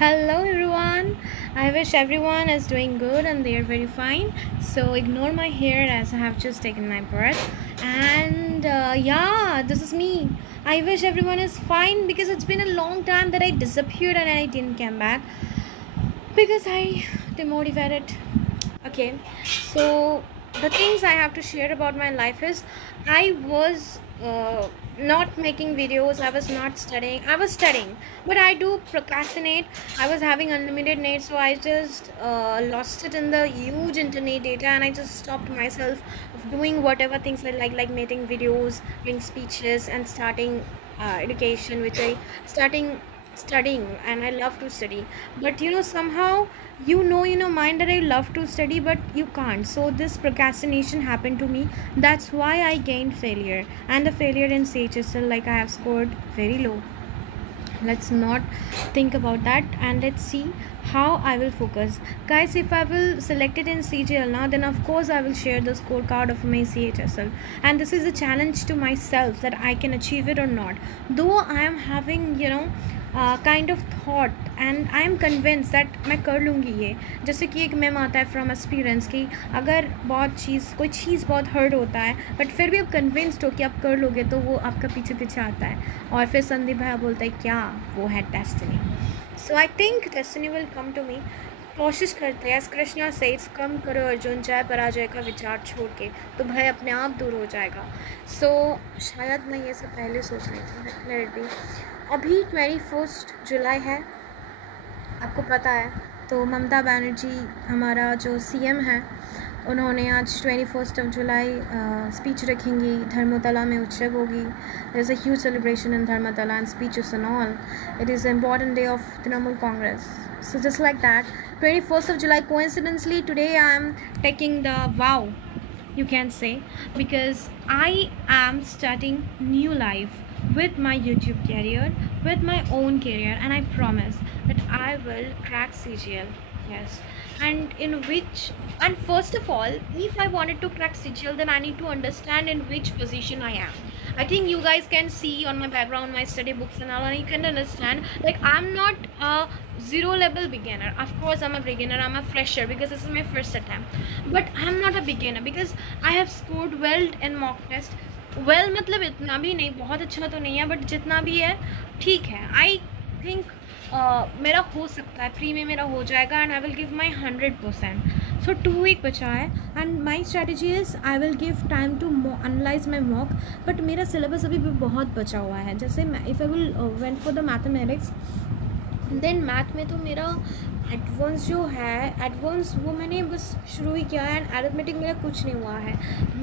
Hello everyone. I wish everyone is doing good and they are very fine. So ignore my hair as I have just taken my breath. And yeah, this is me. I wish everyone is fine because it's been a long time that I disappeared and I didn't come back because I demotivated. Okay, so the things I have to share about my life is I was not making videos, I was not studying, I was studying, but I do procrastinate. I was having unlimited net, so I just lost it in the huge internet data, and I just stopped myself of doing whatever things I like making videos, doing speeches, and starting education, which I starting studying, and I love to study. But somehow in your mind that I love to study, but you can't. So this procrastination happened to me. That's why I gained failure, and the failure in CHSL, like I have scored very low. Let's not think about that, and let's see how I will focus. Guys, if I will select it in CGL now, then of course I will share the scorecard of my CHSL, and this is a challenge to myself that I can achieve it or not. Though I am having kind of thought and I am convinced that मैं कर लूँगी ये. जैसे कि एक ma'am आता है from experience कि अगर कोई चीज़ बहुत हर्ड होता है बट फिर भी आप कन्विंस्ड हो कि आप कर लोगे, तो वो आपका पीछे पीछे आता है. और फिर संदीप भैया बोलता है क्या वो है destiny. So I think destiny will come to me. कोशिश करते हैं. कृष्णा सेज कम करो अर्जुन, जय पराजय का विचार छोड़ के, तो भय अपने आप दूर हो जाएगा. सो शायद मैं ये सब पहले सोच रही थी. Let be. अभी 21 जुलाई है, आपको पता है. तो ममता बनर्जी हमारा जो सीएम है, उन्होंने आज 21 जुलाई स्पीच रखेंगी. धर्मतला में उत्सव होगी. There is a huge celebration in Dharmatala and speeches and all. It is important day of Trinamool Congress. So just like that, 21st of July, coincidentally today I am taking the vow, you can say, because I am starting new life with my YouTube career, with my own career, and I promise that I will crack CGL. Yes. And first of all, if I wanted to crack CGL, then I need to understand in which position I am. I think you guys can see on my background, my study books and all, and you can understand, like, I'm not a zero level beginner. Of course I'm a beginner, I'm a fresher because this is my first attempt, but I'm not a beginner because I have scored well in mock test. Well मतलब इतना भी नहीं, बहुत अच्छा तो नहीं है, but जितना भी है ठीक है. आई थिंक मेरा हो सकता है, प्री में मेरा हो जाएगा, and I will give my 100%. So 2 week बचा है, and my strategy is I will give time to analyse my mock. But मेरा सिलेबस अभी भी बहुत बचा हुआ है. जैसे if I will went for the mathematics, then math में तो मेरा एडवांस जो है, एडवांस वो मैंने बस शुरू ही किया है, एंड अरिथमेटिक मेरा कुछ नहीं हुआ है.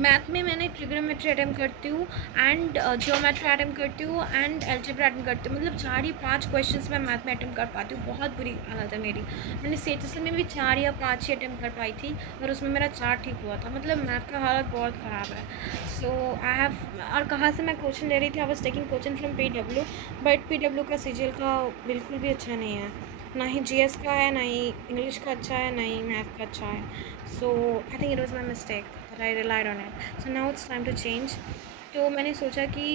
मैथ में मैंने ट्रिग्नोमेट्री अटैम्प्ट करती हूँ, एंड जियोमेट्री अटैम्प्ट करती हूँ, एंड एल्जेब्रा अटैम्प्ट करती हूँ. मतलब 4 या 5 क्वेश्चंस मैं मैथ में अटैम्प्ट कर पाती हूँ. बहुत बुरी हालत है मेरी. मैंने CHSL में भी 4 या 5 ही अटैम्प्ट कर पाई थी, और उसमें मेरा 4 ठीक हुआ था. मतलब मैथ का हालत बहुत ख़राब है. So I have. और कहाँ से मैं कोचिंग ले रही थी? I was taking coaching from PW, but PW का CGL का बिल्कुल भी अच्छा नहीं है. ना ही GS का है, ना ही इंग्लिश का अच्छा है, ना ही मैथ का अच्छा है. So I think it was my mistake that I relied on it. So now it's time to change. तो मैंने सोचा कि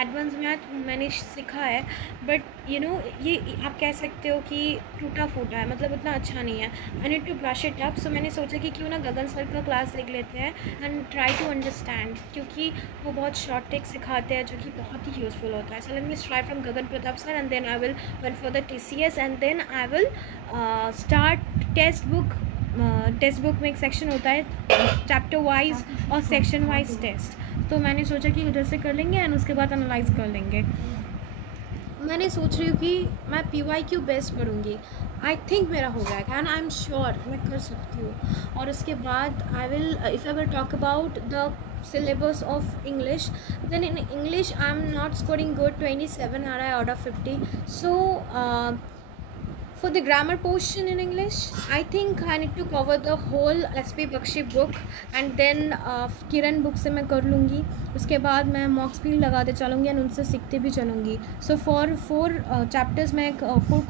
एडवांस मैथ मैंने सीखा है, बट ये आप कह सकते हो कि टूटा फूटा है, मतलब उतना अच्छा नहीं है. I need to brush it up. So मैंने सोचा कि क्यों ना गगन सर का क्लास देख लेते हैं एंड ट्राई टू अंडरस्टैंड, क्योंकि वो बहुत शॉर्ट टेक सिखाते हैं जो कि बहुत ही यूज़फुल होता है. So let me try from Gagan Pratap sir, and then I will one for the TCS, and then I will start text book. Text book में एक सेक्शन होता है चैप्टर वाइज और सेक्शन वाइज टेस्ट. तो मैंने सोचा कि उधर से कर लेंगे एंड उसके बाद एनालाइज कर लेंगे. मैंने सोच रही हूँ कि मैं PYQ बेस्ट पढ़ूँगी. आई थिंक मेरा हो जाएगा, एंड आई एम श्योर मैं कर सकती हूँ. और उसके बाद I will, if I will talk about the syllabus of English, then in English I'm not scoring good. 27 आ रहा है out of 50. So for the grammar portion in English, I think I need to cover the whole SP Bakshi book, and then Kiran book से मैं कर लूँगी. उसके बाद मैं मॉक्स भी लगाते चलूँगी एंड उनसे सीखते भी चलूँगी. सो फॉर 4 चैप्टर्स मैं 4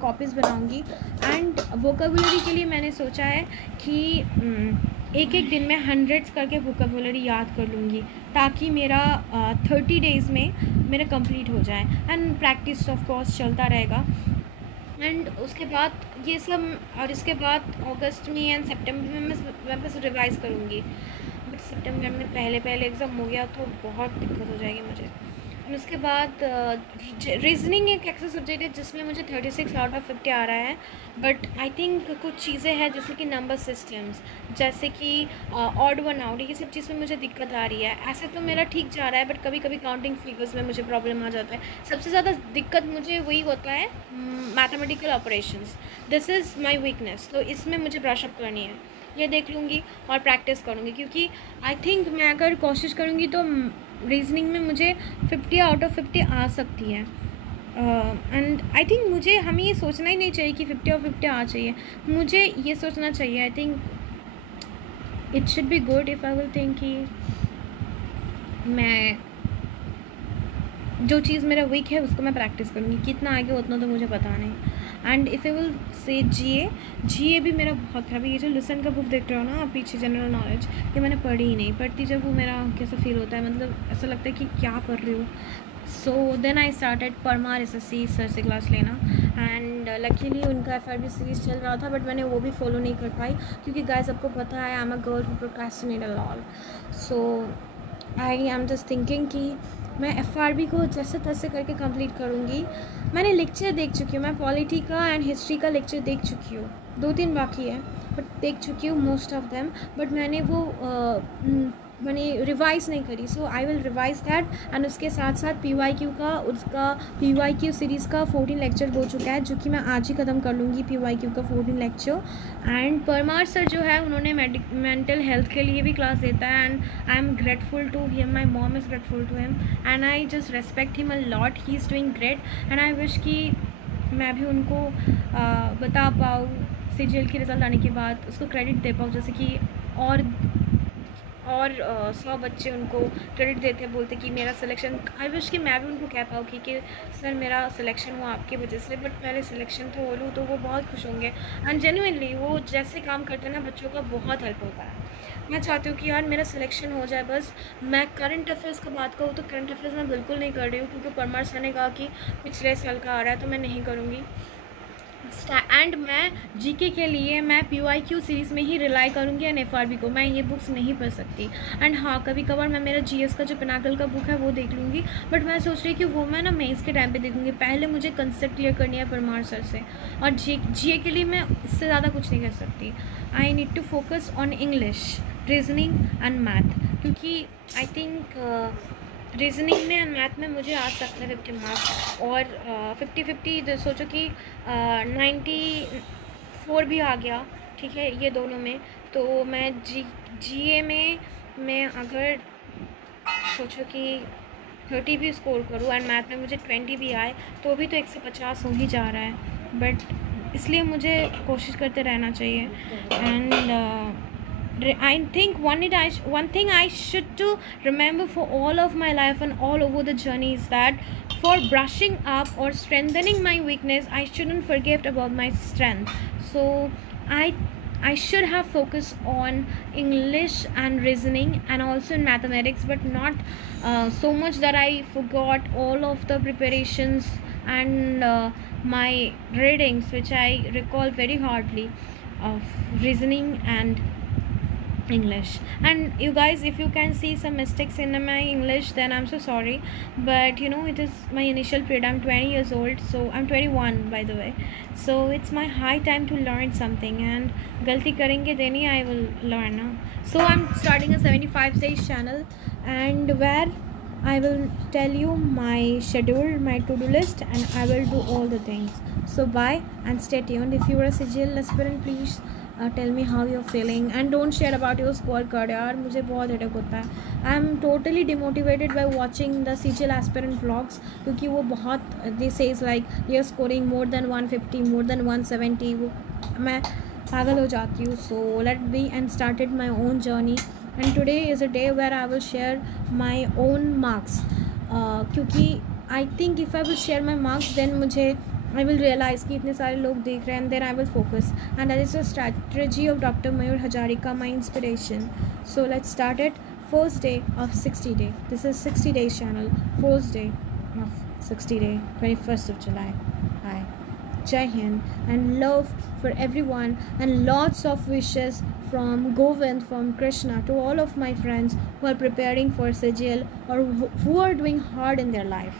कॉपीज़ बनाऊँगी. एंड वोकेबुलरी के लिए मैंने सोचा है कि एक दिन में 100 करके वोकेबुलरी याद कर लूँगी, ताकि मेरा 30 डेज़ में मेरा कंप्लीट हो जाए. एंड प्रैक्टिस ऑफ कोर्स चलता रहेगा. एंड उसके बाद ये सब, और इसके बाद अगस्त में एंड सितंबर में मैं बस रिवाइज़ करूँगी। बट सितंबर में पहले पहले एग्ज़ाम हो गया तो बहुत दिक्कत हो जाएगी मुझे। और उसके बाद रीजनिंग एक ऐसा सब्जेक्ट है जिसमें मुझे 36 आउट ऑफ 50 आ रहा है। बट आई थिंक कुछ चीज़ें हैं जैसे कि नंबर सिस्टम्स, जैसे कि ऑड वन आउट, ये सब चीज़ में मुझे दिक्कत आ रही है। ऐसे तो मेरा ठीक जा रहा है बट कभी कभी काउंटिंग फिगर्स में मुझे प्रॉब्लम आ जाता है। सबसे ज़्यादा दिक्कत मुझे वही होता है, mathematical operations. This is my weakness, तो इसमें मुझे ब्रशअप करनी है, ये देख लूँगी और प्रैक्टिस करूँगी। क्योंकि आई थिंक मैं अगर कोशिश करूँगी तो रीजनिंग में मुझे 50 आउट ऑफ 50 आ सकती है। एंड आई थिंक मुझे, हमें ये सोचना ही नहीं चाहिए कि 50 और 50 आ चाहिए, मुझे ये सोचना चाहिए, आई think it should be good if I will think कि मैं जो चीज़ मेरा वीक है उसको मैं प्रैक्टिस करूँगी। कितना आगे उतना तो मुझे पता नहीं। And if I will say जी ए भी मेरा बहुत खराब है। ये जो लिसन का बुक देख रहे हो ना आप पीछे, जनरल नॉलेज, ये मैंने पढ़ी ही नहीं। पढ़ती जब वो मेरा कैसा फील होता है, मतलब ऐसा लगता है कि क्या पढ़ रही हूँ। So then I started Parmar SSC sir से क्लास लेना। एंड लकीली उनका FRB सीरीज़ चल रहा था बट मैंने वो भी फॉलो नहीं कर पाई क्योंकि गाइस आपको पता है I am a girl who procrastinate a lot. So I am just thinking कि मैं FRB को जैसे तैसे करके कंप्लीट करूँगी। मैंने लेक्चर देख चुकी हूँ, मैं पॉलिटी का एंड हिस्ट्री का लेक्चर देख चुकी हूँ, 2-3 बाकी है बट देख चुकी हूँ मोस्ट ऑफ देम। बट मैंने वो मैंने रिवाइज़ नहीं करी। So I will revise that. And उसके साथ साथ PYQ का, उसका PYQ सीरीज़ का 14 लेक्चर हो चुका है जो कि मैं आज ही ख़त्म कर लूँगी, PYQ का 14 लेक्चर। एंड परमार सर जो है उन्होंने मेंटल हेल्थ के लिए भी क्लास देता है and I am grateful to him, my mom is grateful to him and I just respect him a lot. He is doing great and I wish कि मैं भी उनको बता पाऊँ CGL की रिज़ल्ट आने के बाद, उसको क्रेडिट दे पाऊँ। जैसे कि और 100 बच्चे उनको क्रेडिट देते हैं, बोलते कि मेरा सिलेक्शन, आई विश कि मैं भी उनको कह पाऊँ कि सर मेरा सिलेक्शन हुआ आपकी वजह से। बट पहले सिलेक्शन तो बोलूँ तो वो बहुत खुश होंगे एंड जेन्युइनली वो जैसे काम करते हैं ना बच्चों का बहुत हेल्प होता है। मैं चाहती हूँ कि यार मेरा सिलेक्शन हो जाए बस। मैं करंट अफेयर्स का बात करूँ तो करंट अफेयर्स मैं बिल्कुल नहीं कर रही हूँ क्योंकि परमार सर ने कहा कि पिछले साल का आ रहा है तो मैं नहीं करूँगी। एंड मैं GK के लिए मैं PYQ सीरीज़ में ही रिलाई करूँगी एंड FRB को, मैं ये बुक्स नहीं पढ़ सकती। एंड हाँ, कभी कभार मैं मेरा GS का जो पिनाकल का बुक है वो देख लूँगी बट मैं सोच रही कि वो मैं ना मेंस के टाइम पे देखूँगी। पहले मुझे कंसेप्ट क्लियर करनी है परमार सर से, और GA के लिए मैं इससे ज़्यादा कुछ नहीं कर सकती। I need to focus on English, reasoning and math, क्योंकि आई थिंक रीजनिंग में एंड मैथ में मुझे आ सकता है 50 मार्क्स और 50-50 सोचो कि 94 भी आ गया, ठीक है, ये दोनों में। तो मैं GA में मैं अगर सोचो कि 30 भी स्कोर करूँ एंड मैथ में मुझे 20 भी आए तो भी तो 150 हो ही जा रहा है। बट इसलिए मुझे कोशिश करते रहना चाहिए। And I think one thing I should to remember for all of my life and all over the journey is that for brushing up or strengthening my weakness, I shouldn't forget about my strength. So I should have focused on English and reasoning and also in mathematics, but not so much that I forgot all of the preparations and my readings, which I recall very hardly, of reasoning and English. And you guys, if you can see some mistakes in my English, then I'm so sorry, but you know, it is my initial period. I'm 20 years old, so I'm 21 by the way, so it's my high time to learn something, and galti karenge then hi I will learn now. So I'm starting a 75 days channel and where I will tell you my schedule, my to-do list, and I will do all the things. So bye and stay tuned. If you are a CGL aspirant, please tell me how you're feeling and don't share about your scorecard यार, मुझे बहुत headache होता है। I am totally demotivated by watching the CGL aspirant vlogs, क्योंकि वो बहुत they says like they are scoring more than 150, more than 170, वो मैं पागल हो जाती हूँ। So let be and started my own journey and today is a day where I will share my own marks, क्योंकि I think if I will share my marks then मुझे I will realize कि इतने सारे लोग देख रहे हैं and then I will focus, and that is the strategy of Dr. Mayur Hajarika, my inspiration. So let's start it. First day of 60 day. This is 60 days channel. First day of 60 day, 21st of July. Bye. Jai Hind, and love for everyone, and lots of wishes from Govind, from Krishna, to all of my friends who are preparing for Sigil or who are doing hard in their life.